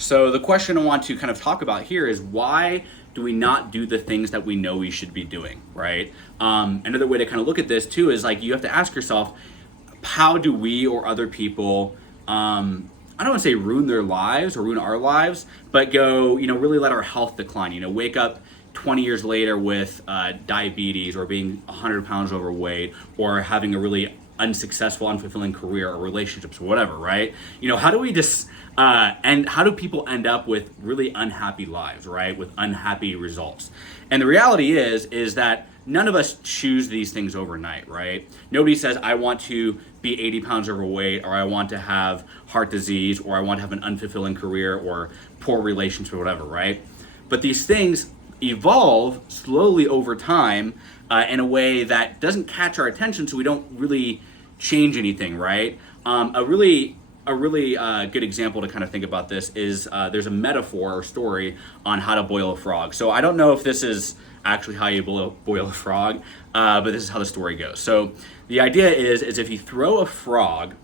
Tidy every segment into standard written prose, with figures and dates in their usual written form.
So the question I want to kind of talk about here is why do we not do the things that we know we should be doing, right? Another way to kind of look at this too is like you have to ask yourself, how do we or other people, I don't want to say ruin their lives or ruin our lives, but go, really let our health decline. Wake up 20 years later with diabetes or being 100 pounds overweight or having a really unsuccessful, unfulfilling career or relationships or whatever, right? How do we just and how do people end up with really unhappy lives, right? With unhappy results. And the reality is that none of us choose these things overnight, right? Nobody says, I want to be 80 pounds overweight, or I want to have heart disease, or I want to have an unfulfilling career or poor relationships or whatever, right? But these things evolve slowly over time in a way that doesn't catch our attention, so we don't really change anything, right? A really good example to kind of think about this is there's a metaphor or story on how to boil a frog. So I don't know if this is actually how you boil a frog, but this is how the story goes. So the idea is if you throw a frog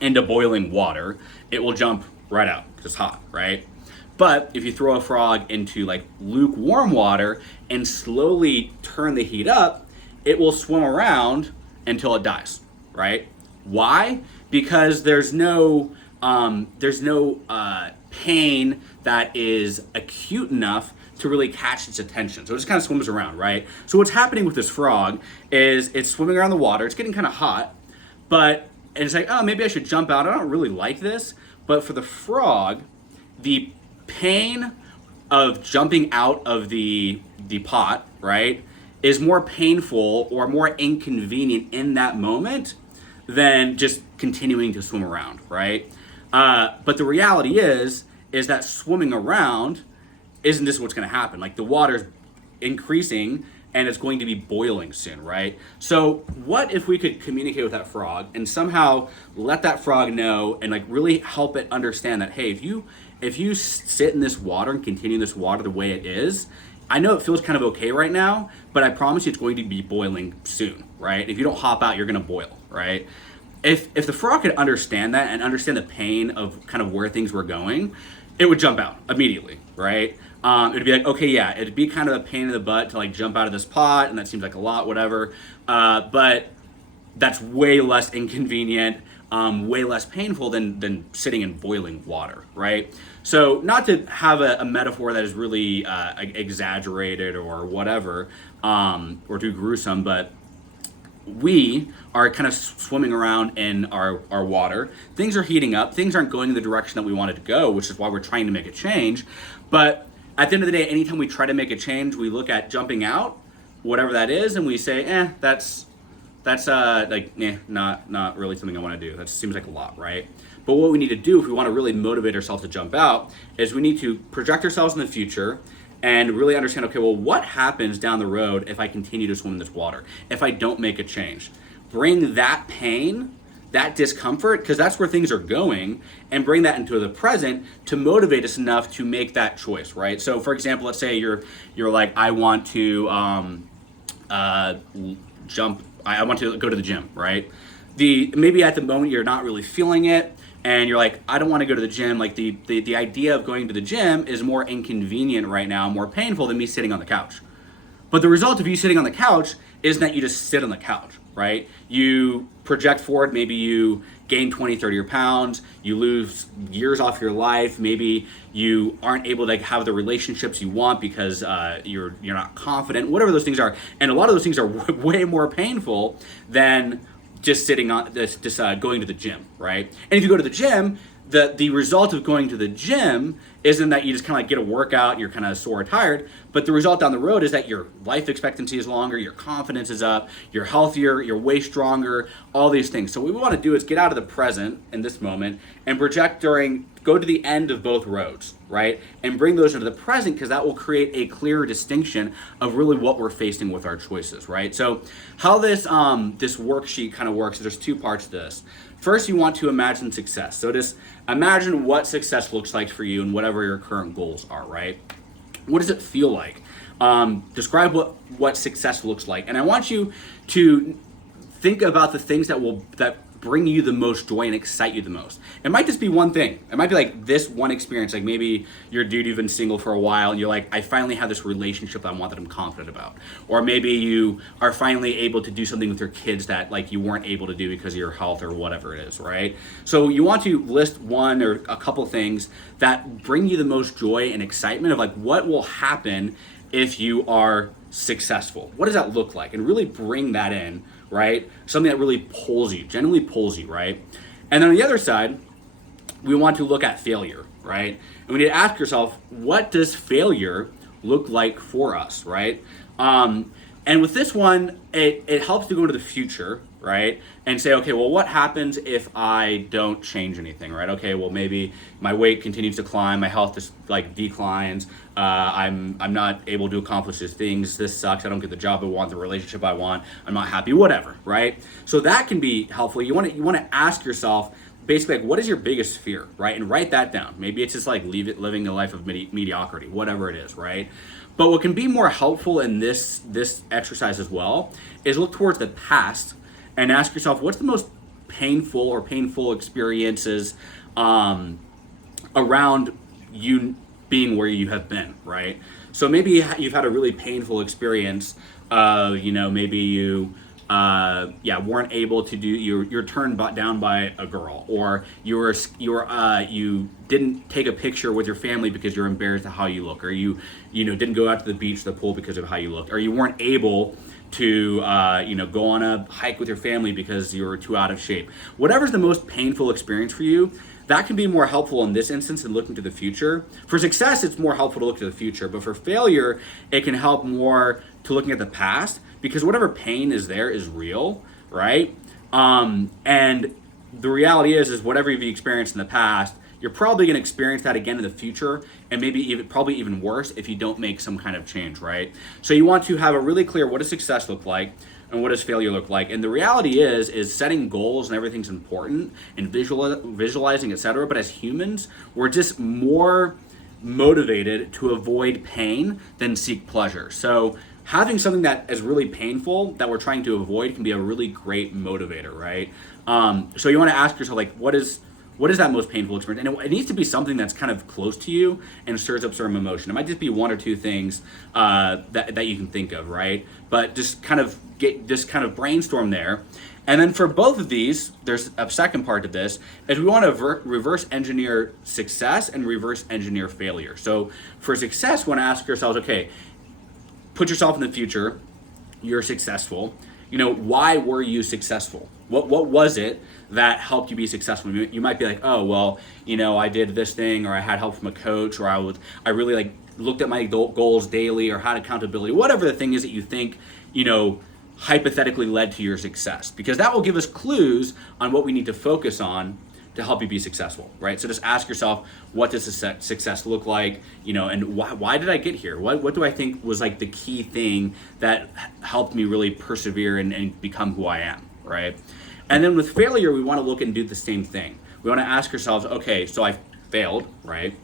into boiling water, it will jump right out because it's hot, right? But if you throw a frog into like lukewarm water and slowly turn the heat up, it will swim around until it dies, right? Why? Because there's no pain that is acute enough to really catch its attention. So it just kind of swims around, right? So what's happening with this frog is it's swimming around the water. It's getting kind of hot, and it's like, oh, maybe I should jump out. I don't really like this. But for the frog, the pain of jumping out of the pot, right, is more painful or more inconvenient in that moment than just continuing to swim around, right? But the reality is that swimming around isn't this what's going to happen. Like the water's increasing and it's going to be boiling soon, right? So what if we could communicate with that frog and somehow let that frog know and like really help it understand that, hey, if you sit in this water and continue this water the way it is, I know it feels kind of okay right now, but I promise you it's going to be boiling soon, right? If you don't hop out, you're going to boil, right? If the frog could understand that and understand the pain of kind of where things were going, it would jump out immediately, right? It'd be like, okay, yeah, it'd be kind of a pain in the butt to like jump out of this pot, and that seems like a lot, whatever. But that's way less inconvenient, way less painful than sitting in boiling water, right? So not to have a metaphor that is really exaggerated or whatever, or too gruesome, but we are kind of swimming around in our water. Things are heating up. Things aren't going in the direction that we wanted to go, which is why we're trying to make a change. But at the end of the day, anytime we try to make a change, we look at jumping out, whatever that is, and we say, that's not really something I want to do. That seems like a lot, right? But what we need to do if we want to really motivate ourselves to jump out is we need to project ourselves in the future and really understand, okay, well, what happens down the road if I continue to swim in this water, if I don't make a change? Bring that pain, that discomfort, because that's where things are going, and bring that into the present to motivate us enough to make that choice, right? So, for example, let's say you're like, I want to I want to go to the gym, right? Maybe at the moment you're not really feeling it, and you're like, I don't want to go to the gym. Like the idea of going to the gym is more inconvenient right now, more painful than me sitting on the couch. But the result of you sitting on the couch is that you just sit on the couch, right? You project forward, maybe you gain 20, 30 pounds, you lose years off your life, maybe you aren't able to have the relationships you want because you're not confident, whatever those things are. And a lot of those things are way more painful than just sitting on this, just going to the gym, right? And if you go to the gym, the result of going to the gym isn't that you just kind of like get a workout and you're kind of sore or tired, but the result down the road is that your life expectancy is longer, your confidence is up, you're healthier, you're way stronger, all these things. So what we want to do is get out of the present in this moment and go to the end of both roads, right? And bring those into the present, because that will create a clearer distinction of really what we're facing with our choices, right? So how this worksheet kind of works, there's two parts to this. First, you want to imagine success. So just imagine what success looks like for you and whatever your current goals are, right? What does it feel like? Describe what success looks like. And I want you to think about the things that bring you the most joy and excite you the most. It might just be one thing. It might be like this one experience. Like maybe you're a dude, you've been single for a while and you're like, I finally have this relationship I want that I'm confident about. Or maybe you are finally able to do something with your kids that like you weren't able to do because of your health or whatever it is, right? So you want to list one or a couple things that bring you the most joy and excitement of like what will happen if you are successful. What does that look like? And really bring that in, right? Something that really pulls you, genuinely pulls you, right? And then on the other side, we want to look at failure, right? And we need to ask yourself, what does failure look like for us, right? And with this one, it helps to go into the future, right? And say, okay, well, what happens if I don't change anything, right? Okay, well, maybe my weight continues to climb, my health just like declines, I'm not able to accomplish these things, this sucks, I don't get the job I want, the relationship I want, I'm not happy, whatever, right? So that can be helpful. You want to ask yourself, basically, like, what is your biggest fear, right? And write that down. Maybe it's just like living the life of mediocrity, whatever it is, right? But what can be more helpful in this exercise as well is look towards the past and ask yourself, what's the most painful experiences around you being where you have been, right? So maybe you've had a really painful experience. Maybe you weren't able to do, you're turned down by a girl, or you didn't take a picture with your family because you're embarrassed at how you look, or you didn't go out to the beach, the pool because of how you looked, or you weren't able to go on a hike with your family because you were too out of shape. Whatever's the most painful experience for you, that can be more helpful in this instance than looking to the future. For success, it's more helpful to look to the future, but for failure, it can help more to looking at the past, because whatever pain is there is real, right? And the reality is whatever you've experienced in the past, you're probably going to experience that again in the future, and probably even worse if you don't make some kind of change, right? So you want to have a really clear, what does success look like and what does failure look like? And the reality is setting goals and everything's important, and visualizing, etc. But as humans, we're just more motivated to avoid pain than seek pleasure. So having something that is really painful that we're trying to avoid can be a really great motivator, right? So you want to ask yourself, like, what is that most painful experience? And it needs to be something that's kind of close to you and stirs up some emotion. It might just be one or two things that you can think of, right? But just kind of brainstorm there. And then for both of these, there's a second part to this, is we want to reverse engineer success and reverse engineer failure. So for success, we want to ask yourselves, okay, put yourself in the future, you're successful. Why were you successful? What was it that helped you be successful? You might be like, oh, well, I did this thing, or I had help from a coach, or I really like looked at my goals daily, or had accountability, whatever the thing is that you think, hypothetically led to your success, because that will give us clues on what we need to focus on to help you be successful, right? So just ask yourself, what does success look like, and why did I get here? What do I think was like the key thing that helped me really persevere and become who I am, right? And then with failure, we want to look and do the same thing. We want to ask ourselves, okay, so I failed, right?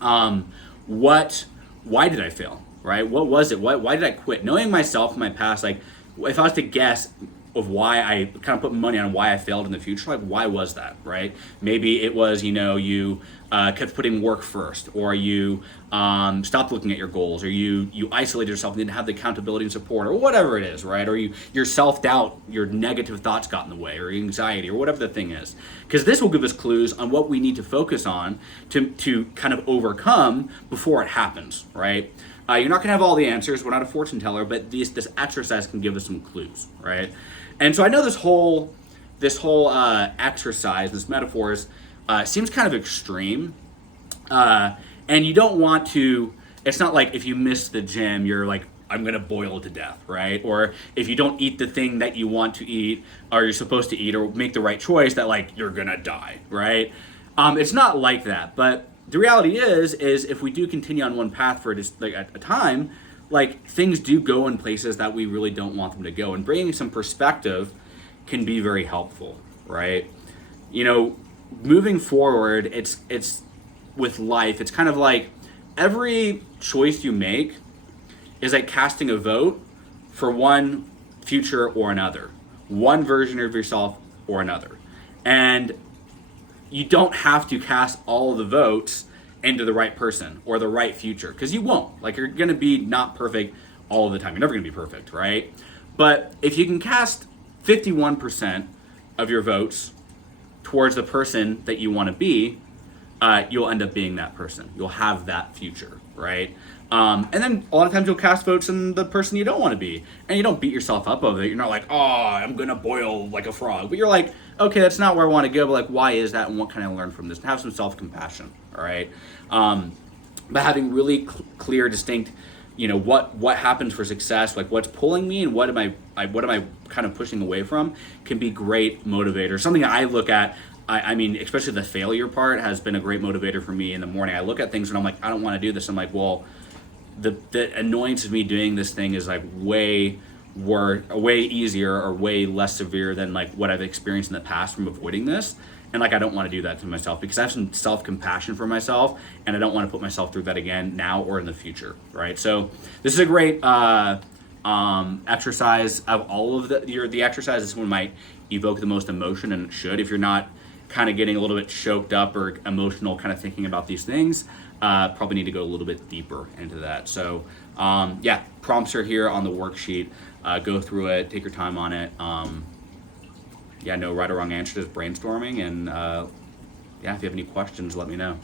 Why did I fail, right? What was it? Why did I quit? Knowing myself in my past, like if I was to guess of why I kind of put money on why I failed in the future, like why was that, right? Maybe it was, you kept putting work first, or you stopped looking at your goals, or you isolated yourself and didn't have the accountability and support, or whatever it is, right? Or your self-doubt, your negative thoughts got in the way, or anxiety, or whatever the thing is. Because this will give us clues on what we need to focus on to kind of overcome before it happens, right? You're not going to have all the answers. We're not a fortune teller, but this exercise can give us some clues, right? And so I know this whole exercise, this metaphor seems kind of extreme, and you don't want to. It's not like if you miss the gym, you're like, I'm gonna boil to death, right? Or if you don't eat the thing that you want to eat, or you're supposed to eat, or make the right choice, that like you're gonna die, right? It's not like that, but the reality is if we do continue on one path for just like a time, like things do go in places that we really don't want them to go, and bringing some perspective can be very helpful, right? Moving forward, it's with life, it's kind of like every choice you make is like casting a vote for one future or another, one version of yourself or another. And you don't have to cast all of the votes into the right person or the right future, because you won't. Like, you're going to be not perfect all of the time. You're never going to be perfect, right? But if you can cast 51% of your votes towards the person that you want to be, you'll end up being that person. You'll have that future, right? And then a lot of times you'll cast votes in the person you don't want to be, and you don't beat yourself up over it. You're not like, oh, I'm gonna boil like a frog, but you're like, okay, that's not where I want to go, but like, why is that, and what can I learn from this? And have some self-compassion, all right? But having really clear, distinct, what happens for success, like what's pulling me and what am I kind of pushing away from, can be great motivators. Something that I look at. I mean, especially the failure part has been a great motivator for me in the morning. I look at things and I'm like, I don't want to do this. I'm like, well, the annoyance of me doing this thing is like way easier or way less severe than like what I've experienced in the past from avoiding this. And like, I don't want to do that to myself, because I have some self-compassion for myself, and I don't want to put myself through that again now or in the future, right? So this is a great exercise. Of all of the exercises, this one might evoke the most emotion, and it should. If you're not kind of getting a little bit choked up or emotional kind of thinking about these things, probably need to go a little bit deeper into that. So prompts are here on the worksheet. Go through it, take your time on it. No right or wrong answer, just brainstorming. And if you have any questions, let me know.